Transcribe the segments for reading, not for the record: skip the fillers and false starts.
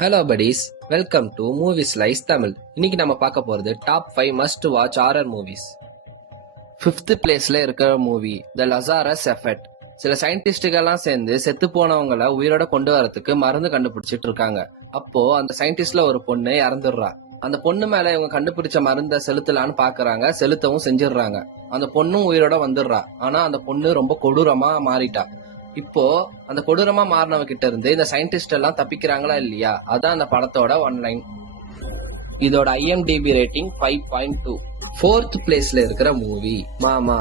Hello buddies, welcome to movie slice Tamil. இன்னைக்கு நம்ம பார்க்க போறது top 5 must watch horror movies. 5th பிளேஸ்ல இருக்கிற மூவி த லசாரஸ் எஃபெக்ட். சில சயின்டிஸ்டுகள்லாம் சேர்ந்து செத்து போனவங்களை உயிரோட கொண்டு வரதுக்கு மருந்து கண்டுபிடிச்சிட்டு இருக்காங்க. அப்போ அந்த சயின்டிஸ்ட்ல ஒரு பொண்ணு இறந்துடுறா. அந்த பொண்ணு மேல இவங்க கண்டுபிடிச்ச மருந்தை செலுத்தலான்னு பாக்குறாங்க, செலுத்தவும் செஞ்சிடுறாங்க. அந்த பொண்ணும் உயிரோட வந்துடுறா. ஆனா அந்த பொண்ணு ரொம்ப கொடூரமா மாறிட்டா. இப்போ அந்த கொடூரமா மாறினவ கிட்ட இருந்து இந்த சயின்டிஸ்ட் எல்லாம் தப்பிக்கிறாங்களா இல்லையா, அதான் அந்த படத்தோட ஒன்லைன். இதோட IMDb ரேட்டிங் 5.2. 4th பிளேஸ்ல இருக்கிற மூவி மாமா.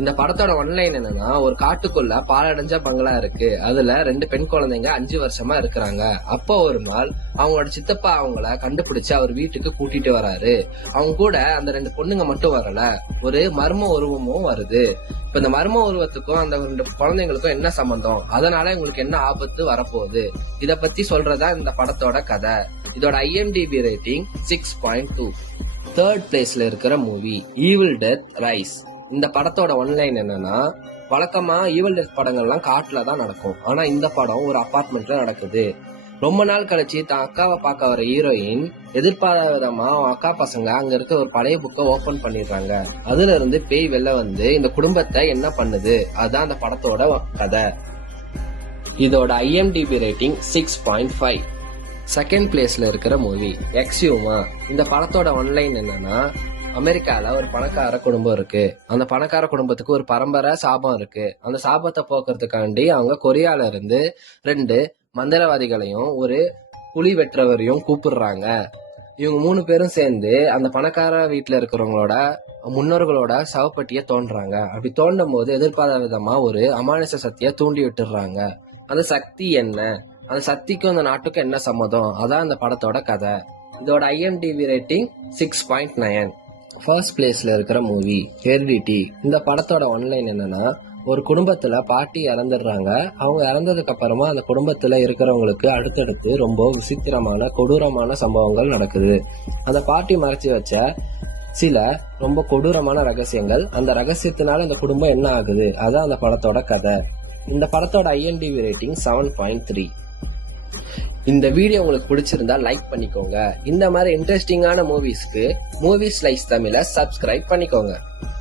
இந்த படத்தோட ஒன்லைன் என்னன்னா, ஒரு காட்டுக்குள்ள பாலடைஞ்ச பங்களா இருக்கு. அதுல 2 பெண் குழந்தைங்க 5 வருஷமா இருக்கிறாங்க. அப்போ ஒரு நாள் அவங்களோட சித்தப்பா அவங்கள கண்டுபிடிச்சு அவர் வீட்டுக்கு கூட்டிட்டு வராரு. அவங்க கூட அந்த 2 பொண்ணுங்க மட்டும் வரல, ஒரு மர்ம உருவமும் வருது. இப்ப இந்த மர்ம உருவத்துக்கும் அந்த 2 குழந்தைங்களுக்கும் என்ன சம்பந்தம், அதனால உங்களுக்கு என்ன ஆபத்து வரப்போகுது, இத பத்தி சொல்றதா இந்த படத்தோட கதை. இதோட IMDb ரேட்டிங் 6.2. 3rd பிளேஸ்ல இருக்கிற மூவி ஈவில் டெத் ரைஸ். இந்த படத்தோட ஒன்லைன் என்னன்னா, வழக்கமா ஈவில் டெத் படங்கள்லாம் காட்டுல தான் நடக்கும். ஆனா இந்த படம் ஒரு அபார்ட்மெண்ட்ல நடக்குது. ரொம்ப நாள் கழிச்சு தான் அக்காவை பார்க்க வர ஹீரோயின் எதிர்பாராத விதமா அக்கா பசங்க அங்க இருக்க ஒரு பழைய புக்கை ஓபன் பண்ணிடுறாங்க. அதுல இருந்து பேய் வெளில வந்து இந்த குடும்பத்தை என்ன பண்ணுது, அதான் அந்த படத்தோட கதை. இதோட IMDb ரேட்டிங் 6.5. 2nd பிளேஸ்ல இருக்கிற மூவி எக்ஸ்யூமா. இந்த படத்தோட ஒன்லைன் என்னன்னா, அமெரிக்கால ஒரு பணக்கார குடும்பம் இருக்கு. அந்த பணக்கார குடும்பத்துக்கு ஒரு பரம்பரை சாபம் இருக்கு. அந்த சாபத்தை போக்குறதுக்காண்டி அவங்க கொரியால இருந்து 2 மந்திரவாதிகளையும் ஒரு புலி வெற்றவரையும் கூப்பிடுறாங்க. இவங்க 3 பேரும் சேர்ந்து அந்த பணக்கார வீட்டுல இருக்கிறவங்களோட முன்னோர்களோட சவப்பட்டிய தோன்றாங்க. அப்படி தோண்டும் போது எதிர்பாராத விதமா ஒரு அமானுஷ சக்தியை தூண்டி விட்டுறாங்க. அந்த சக்தி என்ன, அந்த சக்திக்கும் அந்த நாட்டுக்கும் என்ன சம்மதம், அதான் அந்த படத்தோட கதை. இதோட IMDb ரேட்டிங் 6.9. 1st பிளேஸ்ல இருக்கிற மூவி ஹெரிடிட்டி. இந்த படத்தோட ஒன்லைன் என்னன்னா, ஒரு குடும்பத்துல பாட்டி இறந்துடுறாங்க. அவங்க இறந்ததுக்கு அப்புறமா அந்த குடும்பத்துல இருக்கிறவங்களுக்கு அடுத்தடுத்து ரொம்ப விசித்திரமான கொடூரமான சம்பவங்கள் நடக்குது. அந்த பாட்டி மறைச்சு வச்ச சில ரொம்ப கொடூரமான ரகசியங்கள், அந்த ரகசியத்தினால இந்த குடும்பம் என்ன ஆகுது, அதான் அந்த படத்தோட கதை. இந்த படத்தோட IMDb ரேட்டிங் 7.3. இந்த வீடியோ உங்களுக்கு பிடிச்சிருந்தா லைக் பண்ணிக்கோங்க. இந்த மாதிரி இன்ட்ரெஸ்டிங்கான மூவிஸ்க்கு மூவி ஸ்லைஸ் தமிழை சப்ஸ்கிரைப் பண்ணிக்கோங்க.